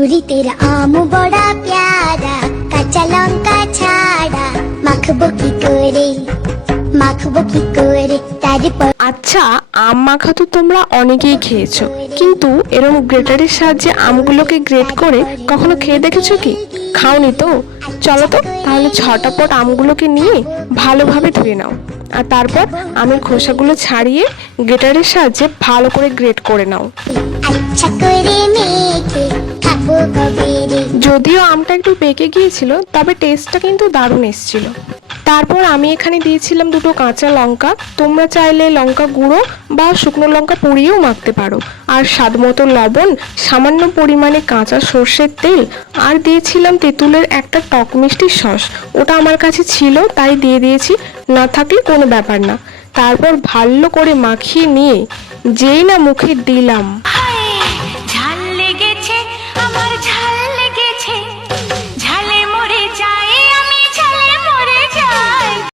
पूरी तेरा आम बड़ा प्यारा কাঁচা লঙ্কা ছাড়া মাখবো কি করে তারপর। আচ্ছা, আম মাখা তো তোমরা অনেকেই খেয়েছো, কিন্তু এরকম গ্রেটারের সাহায্যে আমগুলোকে গ্রেট করে কখনো খেয়ে দেখেছো কি? খাওনি তো? চলো তো তাহলে ঝটাপট আমগুলোকে নিয়ে ভালোভাবে ধুয়ে নাও, আর তারপর আমের খোসাগুলো ছাড়িয়ে গ্রেটারের সাহায্যে ভালো করে গ্রেট করে নাও। আচ্ছা করে মেখে খাবো কবে রে। যদিও আমটা একটু পেকে গিয়েছিল, তবে টেস্টটা কিন্তু দারুণ এসেছিল। তারপর আমি এখানে দিয়েছিলাম দুটো কাঁচা লঙ্কা, তোমরা চাইলে লঙ্কা গুঁড়ো বা শুকনো লঙ্কা পুড়িয়েও মাখতে পারো, আর স্বাদ মতো লবণ, সামান্য পরিমাণে কাঁচা সর্ষের তেল, আর দিয়েছিলাম তেঁতুলের একটা টক মিষ্টি সস। ওটা আমার কাছে ছিল তাই দিয়ে দিয়েছি, না থাকলে কোনো ব্যাপার না। তারপর ভালো করে মাখিয়ে নিয়ে যেই না মুখে দিলাম,